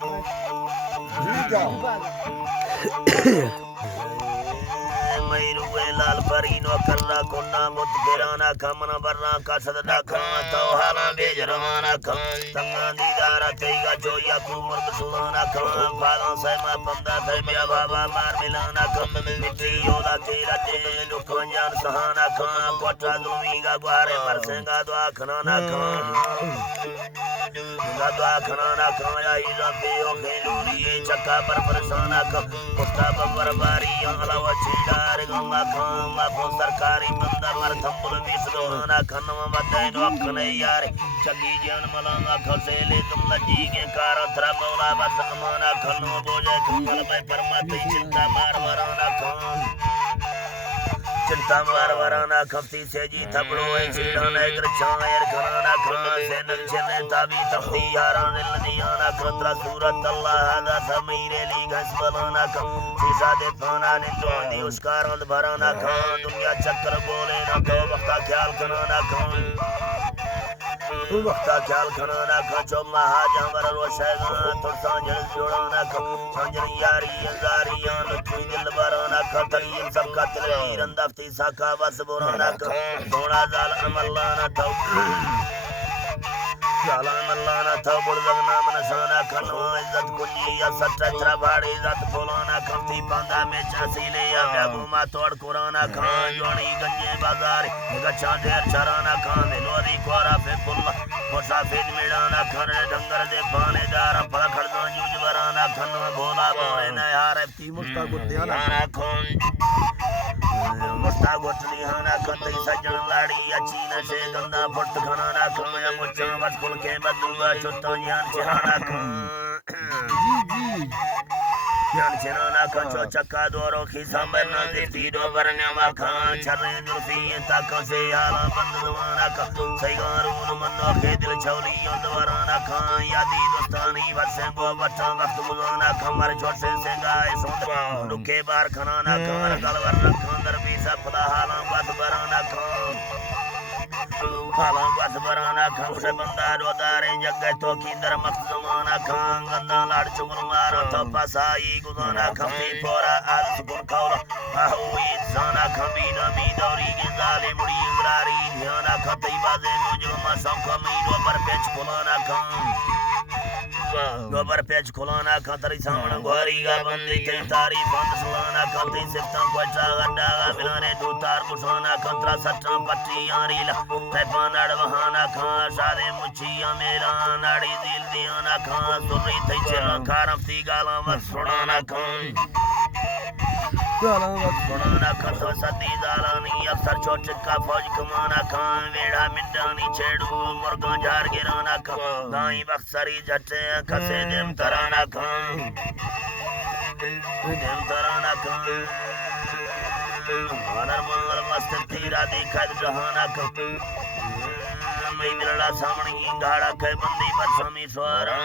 ठीक है मैरुए लाल परी नो करना कोना मुत गिराना खमना बरना का सददा खना तो हाला बेजरमाना खम तंगा दीदारा तेगा जोया कुमर सुलाना खम फाला सैमा पंदा सैमिया बाबा मार मिलाना खम मिट्टी योदा तेरा दे लुकंजान सहाना खम कोटा दुमीगा बारे मरसेंगा दुआ खनाना खम गदा खनाना खाया इला पेओ खेलूरी चक्का पर परसाना का मुस्ता बबर बारी अगला वचीदार गंगा खामा को सरकारी बंदा मर थंबुल मिसलोना खनवा बदे नोखने यार चगी जान मलांगा खसेले तुम लजी के कार थरा मौला बस अमाना खनो बोझे खंगल पे परमात्मा चिंता मार मराना खान चिंता मार वराना खफ्ती से जी थबड़ो है चिड़ाना एक रचायर खनाना खान से नंचने ताबी तफ्ती यारान लदियाना खतरा सूरत अल्लाह हदा समीरे ली घस बनाना खान सीसा दे पाना निंदो दी उसकारों भराना खान दुनिया चक्कर बोले ना तो वक्ता ख्याल खनाना खान वक्ता ख्याल खनाना खान चो महा जामर रोशेगा तो सांजन जोड़ाना खान सांजन यारी अंगारी आन तुई दिल बराना खान तरीन सब का तिल रंदाफ्ती साका बस बोराना खान दोना जाल अमलाना तो जाला मल्लाना था बुर्दगना मनसाना खनो इज्जत कुंजी या सट्टा भाड़ी इज्जत बोलाना खफ्ती पांदा में चासीले या बेगुमा तोड़ कुराना खान जोड़ी गंजे बाजार गच्छा देर चराना खान दिलोरी कोरा पे पुल्ला मुसाफिर मिलाना खान डंगर दे पाने दारा पर खड़ना जूझ वराना खन भोला बोले न यार ती मुस्ता गुत्याना खान मुस्ता गुतली हाना खती सजन लाड़ी अच्छी नशे गंदा फुट खाना खाया मुच्चा बस फुल के बदुआ छुट्टा यान चिहाना यान चिहाना खचो चक्का दोरो खिसा बरना दिफ्ती दो बरन्यामा खान छर्रे दुर्फी तक से आला बंद दुआना का सैगारून मनो के दिल छौली योंदवराना खान यादी दोस्तानी बरसे गो बच्चा वक्त गुजाना खमर छोट से सेंगाए सोंदवा लुके बार खनाना खान गलवर रखान दरबी सफला हालां बस बराना खान हालां बस बराना खान से बंदा रोदारे जगह तो किंदर मखजमाना खान गंदा लाड़ चुगल मारा तो पसाई गुजाना खफी पोरा आल सुकुन कौला आहुई जाना खबी नबी दौरी के जाले मुड़ी इंगरारी ध्याना खती बाजे मुझो मसम कमीनो पर पेच खुलाना खान गोबर पेच खुलाना खतरी सामने गोरी का बंदी के तारी बंद सुलाना खती सिफ्ता कोचा गड्ढा बिलाने दूतार कुसाना खतरा सट्टा पट्टी यारीला पैपानाड़ वहाना खान सारे मुछिया मेरा नाड़ी दिल दियाना खान सुरी थई चला खारम ती गाला मत सुनाना खान गाला मत सुनाना खतो सती जालानी अफसर छोट का फौज कमाना खान वेड़ा मिटानी छेड़ू मुर्गा जार गिराना खान गाई बक्सरी झटे खसे देम तराना खान हनर मंगल मस्त तीरा देखा जहाना खान मैं मिलड़ा सामने गाड़ा के बंदी पर स्वामी स्वारा